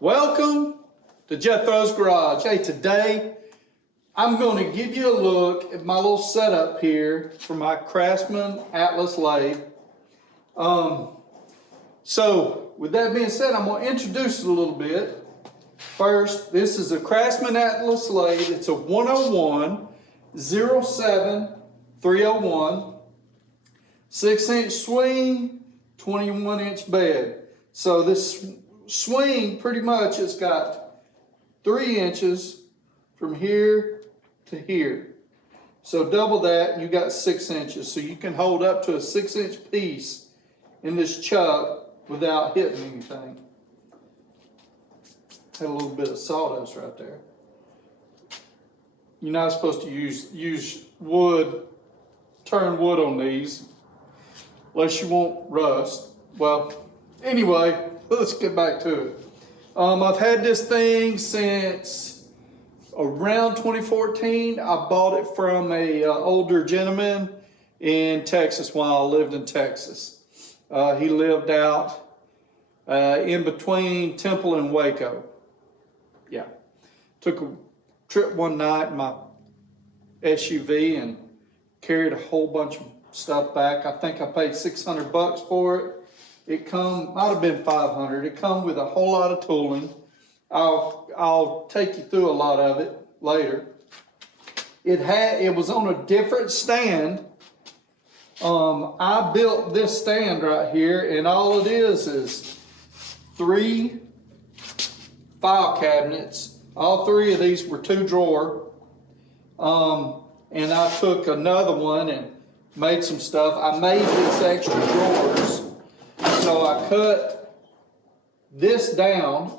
Welcome to Jethro's Garage. Hey, today I'm going to give you a look at my little setup here for my Craftsman Atlas Lathe. So with that being said, I'm going to introduce it a little bit. First, this is a Craftsman Atlas Lathe. It's a 101 07 301, 6-inch swing, 21-inch bed. So this swing, pretty much, it's got 3 inches from here to here. So double that, and you got 6 inches. So you can hold up to a 6-inch piece in this chuck without hitting anything. Had a little bit of sawdust right there. You're not supposed to use wood, turn wood on these, unless you want rust. Well, anyway, let's get back to it. I've had this thing since around 2014. I bought it from a older gentleman in Texas while I lived in Texas. He lived out in between Temple and Waco. Yeah. Took a trip one night in my SUV and carried a whole bunch of stuff back. I think I paid $600 for it. It might have been $500. It come with a whole lot of tooling. I'll take you through a lot of it later. It was on a different stand. I built this stand right here, and all it is 3 file cabinets. All 3 of these were 2-drawer. And I took another one and made some stuff. I made these extra drawers. So I cut this down,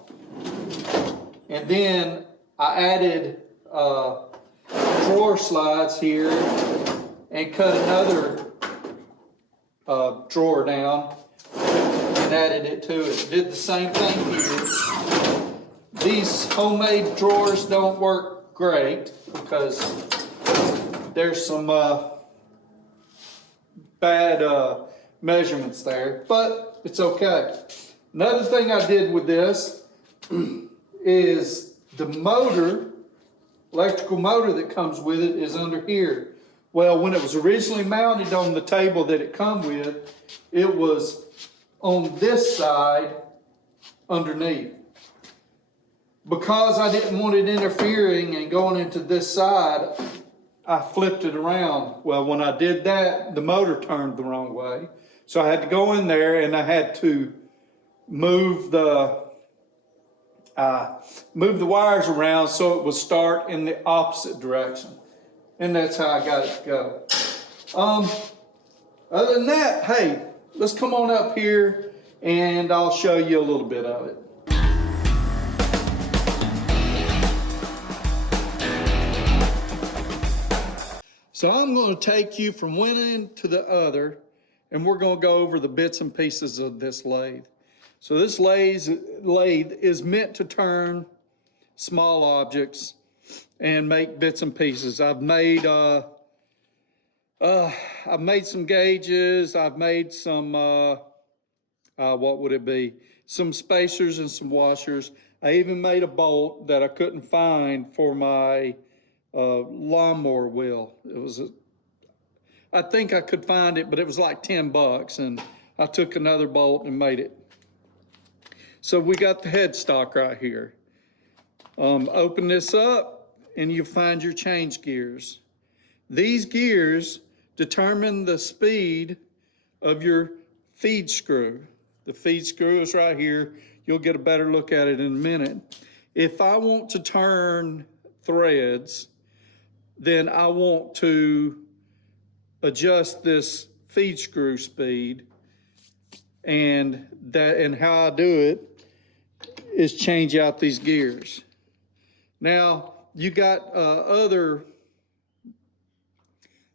and then I added drawer slides here and cut another drawer down and added it to it. Did the same thing here. These homemade drawers don't work great because there's some bad measurements there, but it's okay. Another thing I did with this is the motor, electrical motor that comes with it is under here. Well, when it was originally mounted on the table that it come with, it was on this side underneath. Because I didn't want it interfering and going into this side, I flipped it around. Well, when I did that, the motor turned the wrong way. So I had to go in there and I had to move the wires around so it would start in the opposite direction. And that's how I got it to go. Other than that, hey, let's come on up here and I'll show you a little bit of it. So I'm going to take you from one end to the other, and we're going to go over the bits and pieces of this lathe. So this lathe is meant to turn small objects and make bits and pieces. I've made some gauges. I've made some what would it be? Some spacers and some washers. I even made a bolt that I couldn't find for my lawnmower wheel. I think I could find it, but it was like $10, and I took another bolt and made it. So we got the headstock right here. Open this up and you find your change gears. These gears determine the speed of your feed screw. The feed screw is right here. You'll get a better look at it in a minute. If I want to turn threads, then I want to adjust this feed screw speed, and how I do it is change out these gears. Now you got other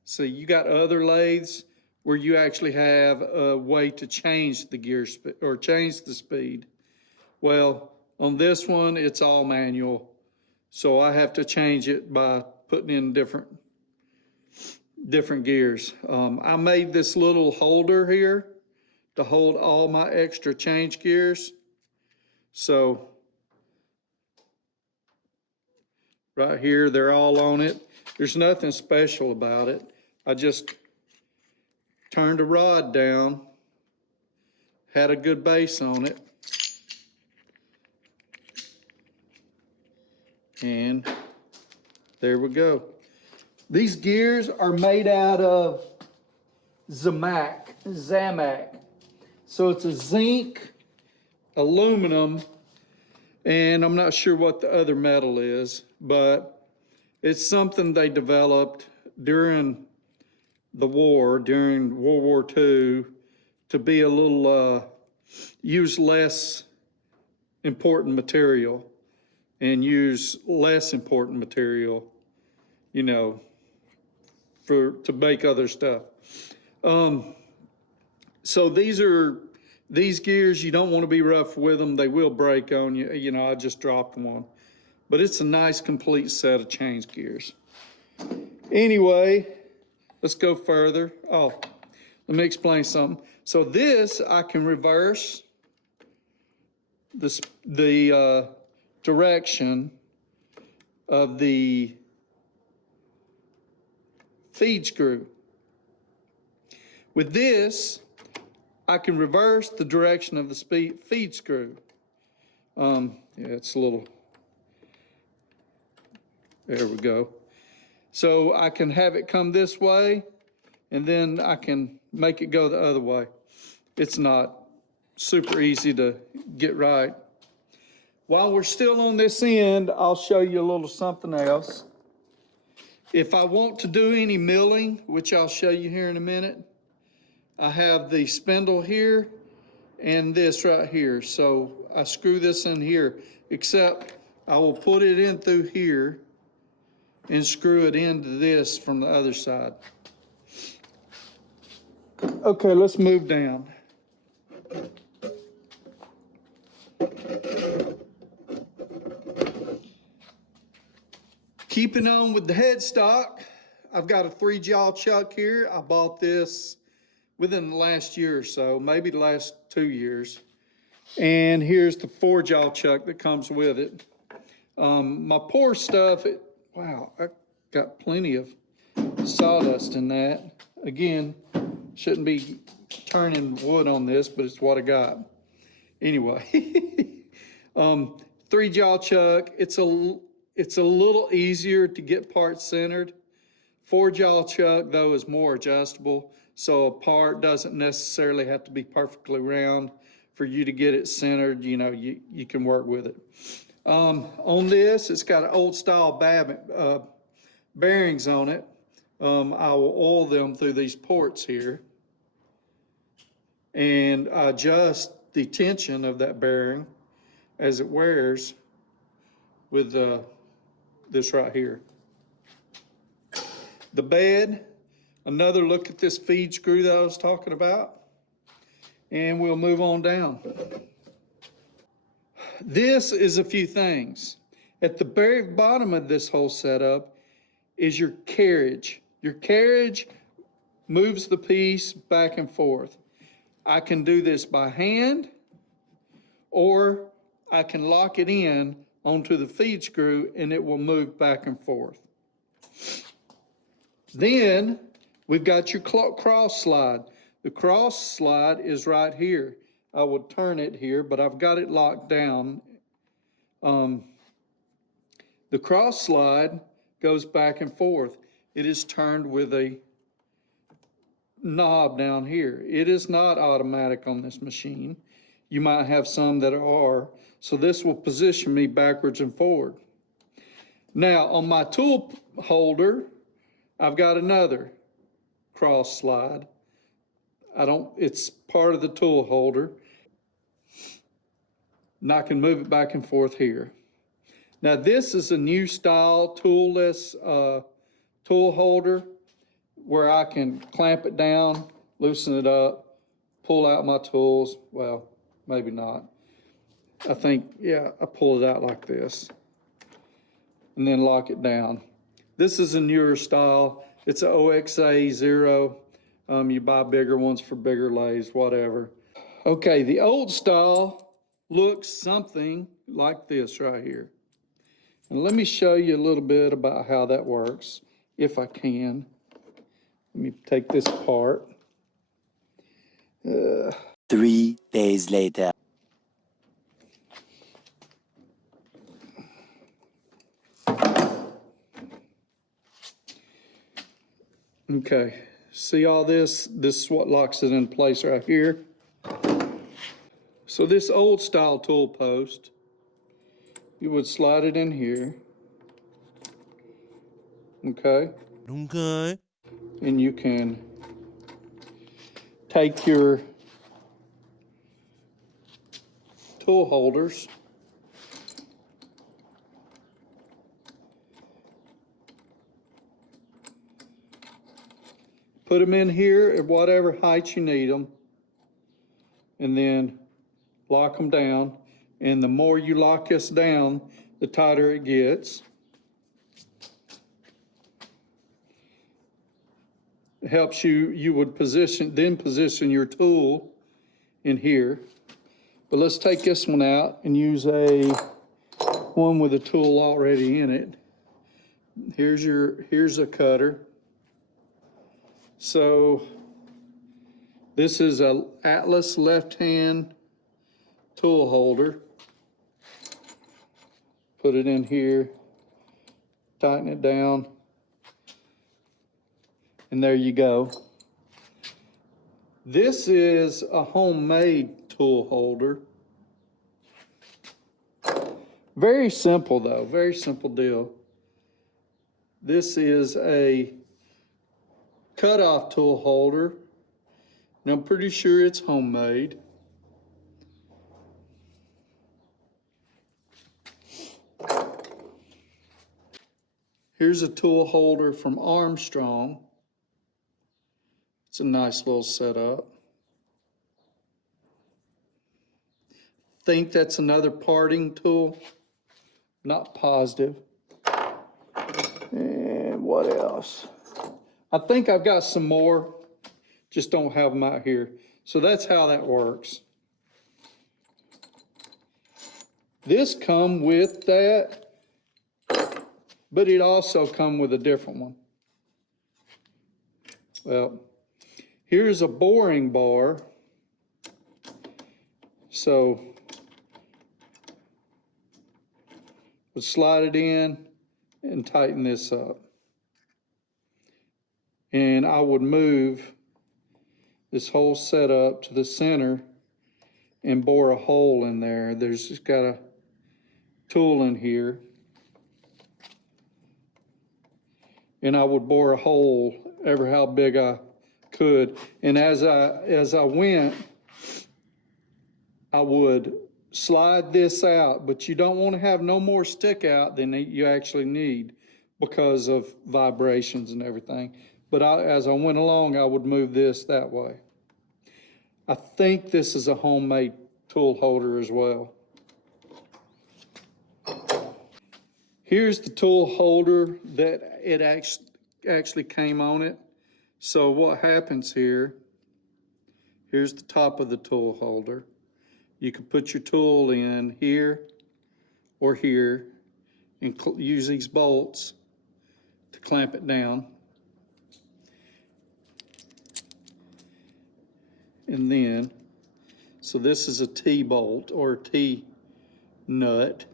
lathes where you actually have a way to change the gear or change the speed. Well, on this one it's all manual, so I have to change it by putting in different gears. I made this little holder here to hold all my extra change gears. So right here. They're all on it. There's nothing special about it. I just turned the rod down, had a good base on it, and there we go. These gears are made out of Zamac. So it's a zinc, aluminum, and I'm not sure what the other metal is, but it's something they developed during the war, during World War II, to be a little, use less important material and use less important material, you know, to make other stuff. So these gears, you don't want to be rough with them. They will break on you. You know, I just dropped one. But it's a nice complete set of change gears. Anyway, let's go further. Oh, let me explain something. So this, I can reverse the direction of the feed screw. With this, I can reverse the direction of the feed screw. Yeah, it's a little, there we go. So I can have it come this way, and then I can make it go the other way. It's not super easy to get right. While we're still on this end, I'll show you a little something else. If I want to do any milling, which I'll show you here in a minute, I have the spindle here and this right here. So I screw this in here, except I will put it in through here and screw it into this from the other side. Okay, let's move down. Keeping on with the headstock, I've got a 3-jaw chuck here. I bought this within the last year or so, maybe the last 2 years. And here's the 4-jaw chuck that comes with it. My poor stuff, wow, I got plenty of sawdust in that. Again, shouldn't be turning wood on this, but it's what I got. Anyway, 3-jaw chuck, it's a little easier to get parts centered. 4-jaw chuck, though, is more adjustable. So a part doesn't necessarily have to be perfectly round for you to get it centered. You know, you can work with it. On this, it's got an old style bearings on it. I will oil them through these ports here and adjust the tension of that bearing as it wears with this right here. The bed, another look at this feed screw that I was talking about, and we'll move on down. This is a few things. At the very bottom of this whole setup is your carriage. Your carriage moves the piece back and forth. I can do this by hand, or I can lock it in onto the feed screw and it will move back and forth. Then we've got your cross slide. The cross slide is right here. I would turn it here, but I've got it locked down. The cross slide goes back and forth. It is turned with a knob down here. It is not automatic on this machine. You might have some that are, so this will position me backwards and forward. Now on my tool holder, I've got another cross slide. It's part of the tool holder. And I can move it back and forth here. Now this is a new style toolless tool holder where I can clamp it down, loosen it up, pull out my tools. Well, maybe not. I think, yeah, I pull it out like this and then lock it down. This is a newer style. It's an OXA 0. You buy bigger ones for bigger lathes, whatever. Okay, the old style looks something like this right here. And let me show you a little bit about how that works, if I can. Let me take this apart. 3 days later. Okay, see all this? This is what locks it in place right here. So this old style tool post, you would slide it in here. Okay. Okay. And you can take your tool holders, put them in here at whatever height you need them, and then lock them down. And the more you lock this down, the tighter it gets. It helps you would position your tool in here. But let's take this one out and use one with a tool already in it. Here's a cutter. So this is a Atlas left-hand tool holder. Put it in here, tighten it down, and there you go. This is a homemade tool holder. Very simple though, very simple deal. This is a cutoff tool holder, and I'm pretty sure it's homemade. Here's a tool holder from Armstrong. It's a nice little setup. Think that's another parting tool. Not positive. And what else? I think I've got some more, just don't have them out here. So that's how that works. This come with that, but it also come with a different one. Well, here's a boring bar. So we'll slide it in and tighten this up. And I would move this whole setup to the center and bore a hole in there. There's just got a tool in here. And I would bore a hole ever how big I could. And as I went, I would slide this out, but you don't want to have no more stick out than you actually need because of vibrations and everything. But as I went along, I would move this that way. I think this is a homemade tool holder as well. Here's the tool holder that it actually came on it. So what happens here, here's the top of the tool holder. You can put your tool in here or here and use these bolts to clamp it down. And then, so this is a T-bolt or a T-nut.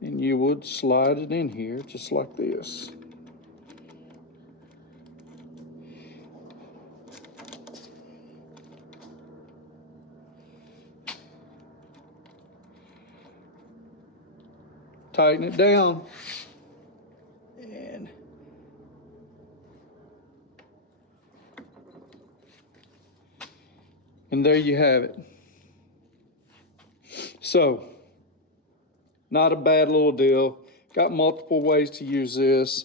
And you would slide it in here just like this. Tighten it down. And there you have it. So, not a bad little deal. Got multiple ways to use this.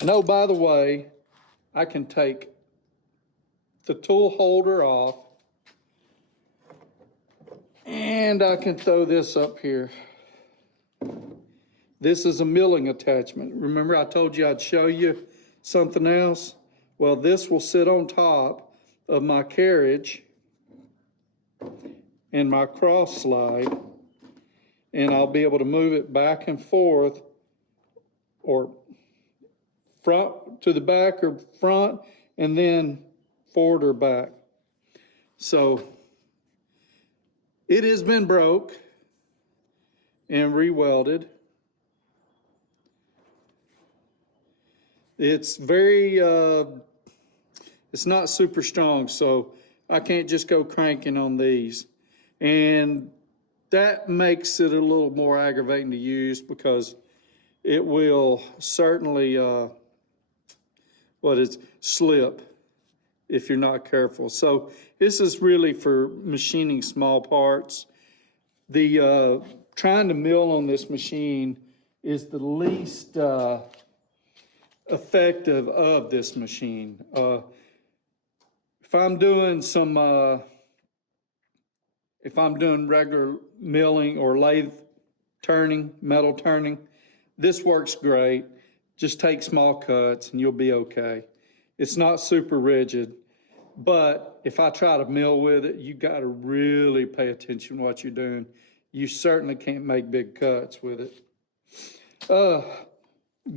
And oh, by the way, I can take the tool holder off and I can throw this up here. This is a milling attachment. Remember I told you I'd show you something else? Well, this will sit on top of my carriage and my cross slide, and I'll be able to move it back and forth, or front to the back or front, and then forward or back. So it has been broke and re-welded. It's very, it's not super strong, so I can't just go cranking on these. And that makes it a little more aggravating to use, because it will certainly, slip if you're not careful. So this is really for machining small parts. The trying to mill on this machine is the least effective of this machine. If I'm doing regular milling or lathe turning, metal turning, this works great. Just take small cuts and you'll be okay. It's not super rigid, but if I try to mill with it, you got to really pay attention to what you're doing. You certainly can't make big cuts with it.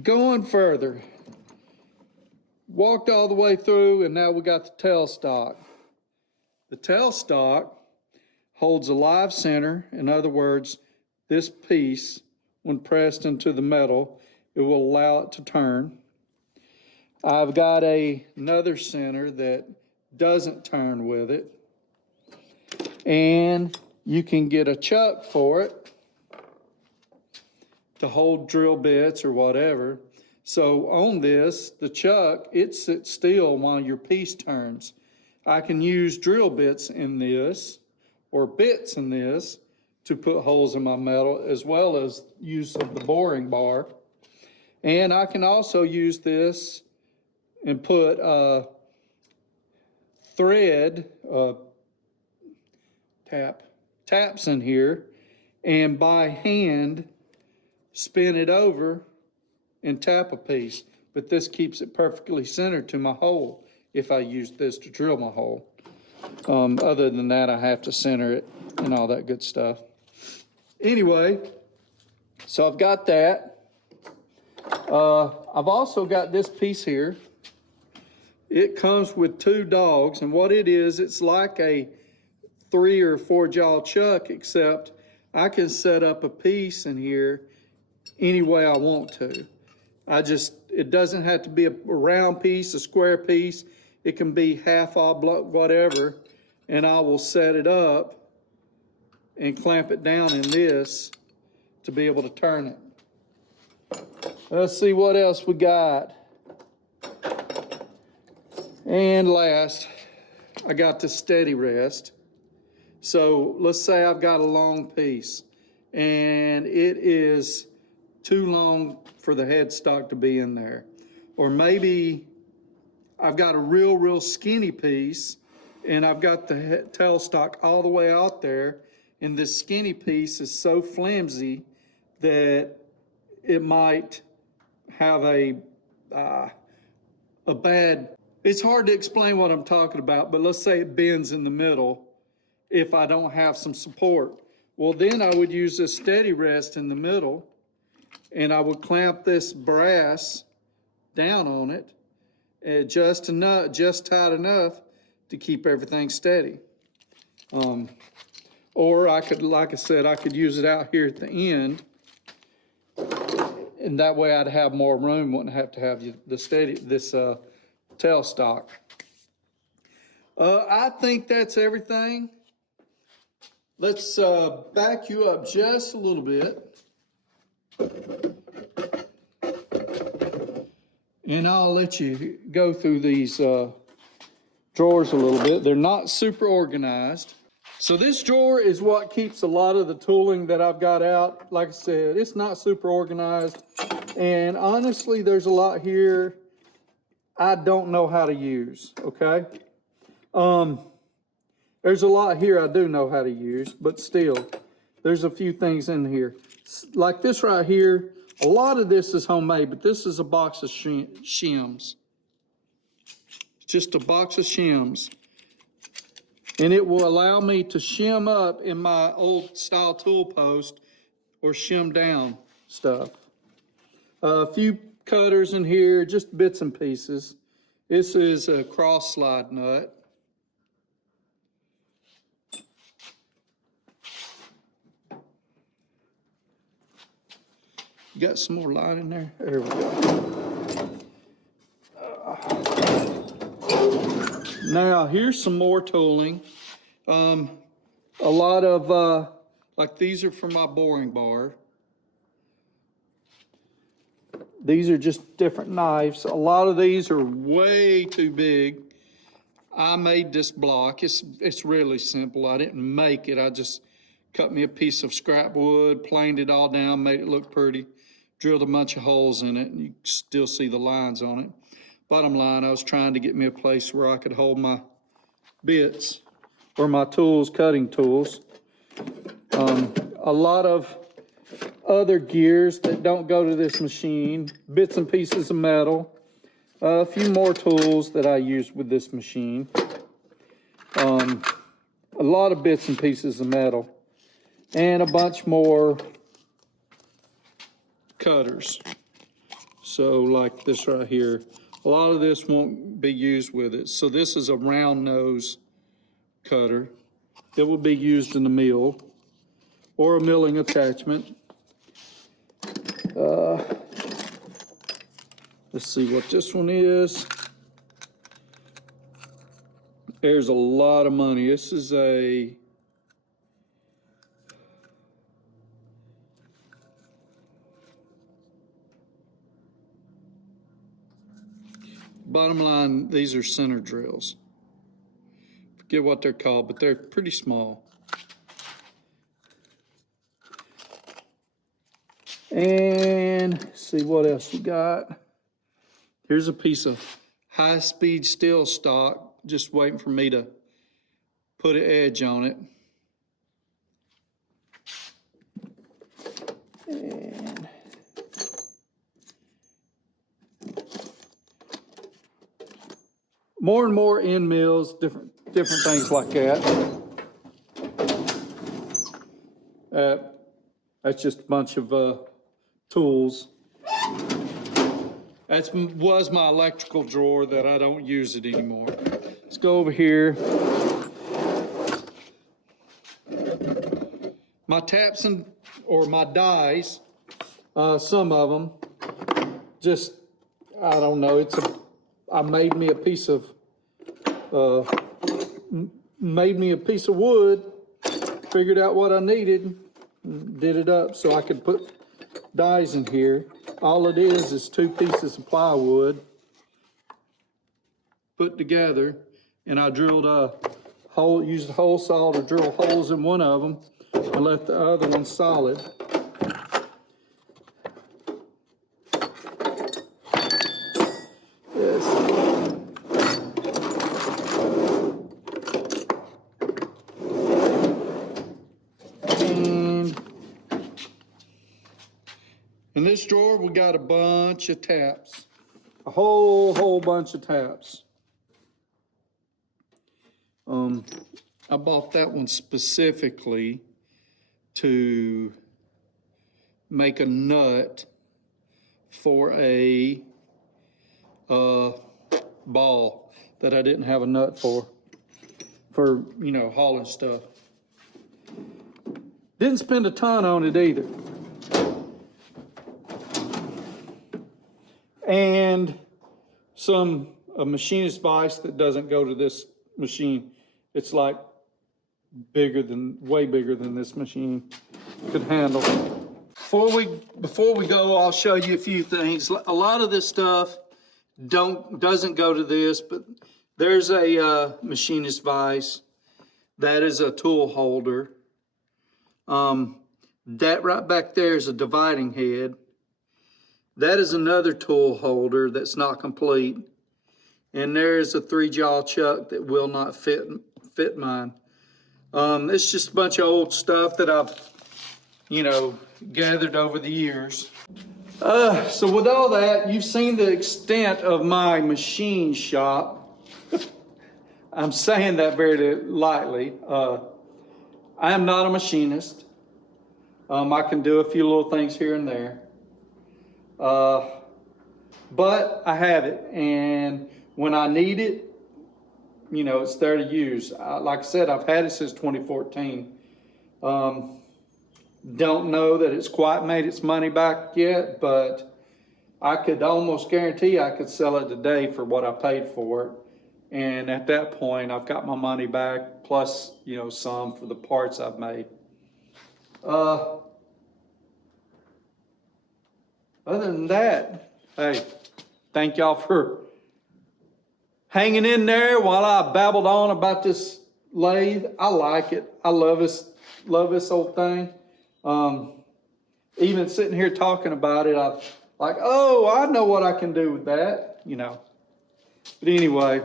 Going further, walked all the way through, and now we got the tailstock. The tailstock holds a live center. In other words, this piece, when pressed into the metal, it will allow it to turn. I've got another center that doesn't turn with it, and you can get a chuck for it to hold drill bits or whatever. So on this, the chuck, it sits still while your piece turns. I can use drill bits in this, or bits in this, to put holes in my metal, as well as use of the boring bar. And I can also use this and put thread, taps in here, and by hand spin it over and tap a piece. But this keeps it perfectly centered to my hole if I use this to drill my hole. Other than that, I have to center it and all that good stuff. Anyway, so I've got that. I've also got this piece here. It comes with 2 dogs, and what it is, it's like a 3 or 4 jaw chuck, except I can set up a piece in here any way I want to. It doesn't have to be a round piece, a square piece. It can be half oblong, whatever, and I will set it up and clamp it down in this to be able to turn it. Let's see what else we got. And last, I got the steady rest. So let's say I've got a long piece and it is too long for the headstock to be in there. Or maybe I've got a real skinny piece and I've got the tailstock all the way out there, and this skinny piece is so flimsy that it might have a bad, it's hard to explain what I'm talking about, but let's say it bends in the middle if I don't have some support. Well, then I would use this steady rest in the middle, and I would clamp this brass down on it just tight enough to keep everything steady. Or I could, like I said, I could use it out here at the end, and that way I'd have more room, wouldn't have to have this tailstock. I think that's everything. Let's back you up just a little bit. And I'll let you go through these drawers a little bit. They're not super organized. So this drawer is what keeps a lot of the tooling that I've got out. Like I said, it's not super organized. And honestly, there's a lot here I don't know how to use, okay? There's a lot here I do know how to use, but still, there's a few things in here. Like this right here, a lot of this is homemade, but this is a box of shims. Just a box of shims. And it will allow me to shim up in my old style tool post or shim down stuff. A few cutters in here, just bits and pieces. This is a cross slide nut. You got some more line in there? There we go. Now, here's some more tooling. A lot of, like these are for my boring bar. These are just different knives. A lot of these are way too big. I made this block. It's really simple. I didn't make it. I just cut me a piece of scrap wood, planed it all down, made it look pretty, drilled a bunch of holes in it, and you still see the lines on it. Bottom line, I was trying to get me a place where I could hold my bits or my tools, cutting tools. A lot of other gears that don't go to this machine, bits and pieces of metal, a few more tools that I use with this machine, a lot of bits and pieces of metal, and a bunch more cutters. So like this right here, a lot of this won't be used with it. So this is a round nose cutter. It will be used in the mill or a milling attachment. Let's see what this one is. There's a lot of money. This is a bottom line, these are center drills. Forget what they're called, but they're pretty small. And see what else we got. Here's a piece of high-speed steel stock, just waiting for me to put an edge on it. And more end mills, different things like that. That's just a bunch of tools. That was my electrical drawer that I don't use it anymore. Let's go over here. My taps or my dies, some of them, just, I don't know, I made me a piece of wood, figured out what I needed, did it up so I could put dies in here. All it is 2 pieces of plywood put together, and I drilled a hole, used a hole saw to drill holes in one of them and left the other one solid. In this drawer, we got a bunch of taps, a whole bunch of taps. I bought that one specifically to make a nut for a ball that I didn't have a nut for you know, hauling stuff. Didn't spend a ton on it either. And a machinist vise that doesn't go to this machine. It's like way bigger than this machine could handle. Before we go, I'll show you a few things. A lot of this stuff doesn't go to this, but there's a machinist vise. That is a tool holder. That right back there is a dividing head. That is another tool holder that's not complete. And there is a 3-jaw chuck that will not fit mine. It's just a bunch of old stuff that I've, you know, gathered over the years. So with all that, you've seen the extent of my machine shop. I'm saying that very lightly. I am not a machinist. I can do a few little things here and there. But I have it, and when I need it, you know, it's there to use. Like I said, I've had it since 2014. Don't know that it's quite made its money back yet, but I could almost guarantee I could sell it today for what I paid for it. And at that point, I've got my money back, plus, you know, some for the parts I've made. Other than that, hey, thank y'all for hanging in there while I babbled on about this lathe. I like it. I love this old thing. Even sitting here talking about it, I'm like, oh, I know what I can do with that, you know. But anyway,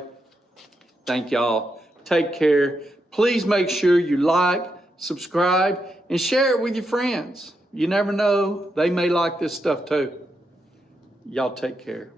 thank y'all. Take care. Please make sure you like, subscribe, and share it with your friends. You never know, they may like this stuff too. Y'all take care.